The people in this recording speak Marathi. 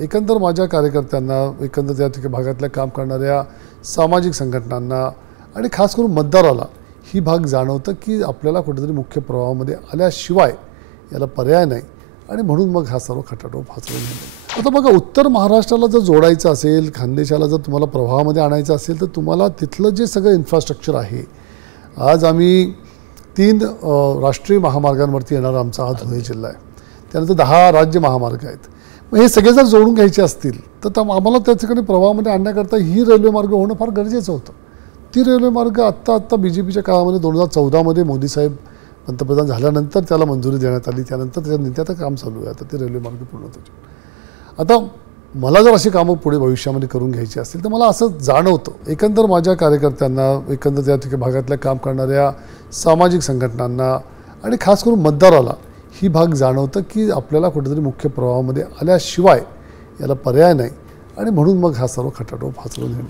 एकंदर माझ्या कार्यकर्त्यांना, एकंदर त्या ठिकाणी भागातल्या काम करणाऱ्या सामाजिक संघटनांना आणि खास करून मतदाराला ही भाग जाणवतं की आपल्याला कुठेतरी मुख्य प्रवाहामध्ये आल्याशिवाय याला पर्याय नाही आणि म्हणून मग हा सर्व खटाटोप फासळून गेला। आता बघा, उत्तर महाराष्ट्राला जर जोडायचं असेल, खानदेशाला जर तुम्हाला प्रवाहामध्ये आणायचं असेल तर तुम्हाला तिथलं जे सगळं इन्फ्रास्ट्रक्चर आहे, आज आम्ही 3 राष्ट्रीय महामार्गांवरती येणारा आमचा हा धुळे जिल्हा आहे, त्यानंतर 10 राज्य महामार्ग आहेत। मग हे सगळे जर जोडून घ्यायचे असतील तर आम्हाला त्या ठिकाणी प्रवाहामध्ये आणण्याकरता ही रेल्वे मार्ग होणं फार गरजेचं होतं। ती रेल्वे मार्ग आत्ता BJPच्या काळामध्ये 2014मध्ये मोदी साहेब पंतप्रधान झाल्यानंतर त्याला मंजुरी देण्यात आली, त्यानंतर त्याच्या नेत्याचं काम चालू आहे। आता ते रेल्वे मार्ग पूर्ण होतो। आता मला जर अशी कामं पुढे भविष्यामध्ये करून घ्यायची असतील तर मला असं जाणवतं, एकंदर माझ्या कार्यकर्त्यांना, एकंदर त्या ठिकाणी भागातल्या काम करणाऱ्या सामाजिक संघटनांना आणि खास करून मतदाराला ही भाग जाणवतं की आपल्याला कुठेतरी मुख्य प्रवाहामध्ये आल्याशिवाय याला पर्याय नाही आणि म्हणून मग हा सर्व खटाटोप फासळून गेला।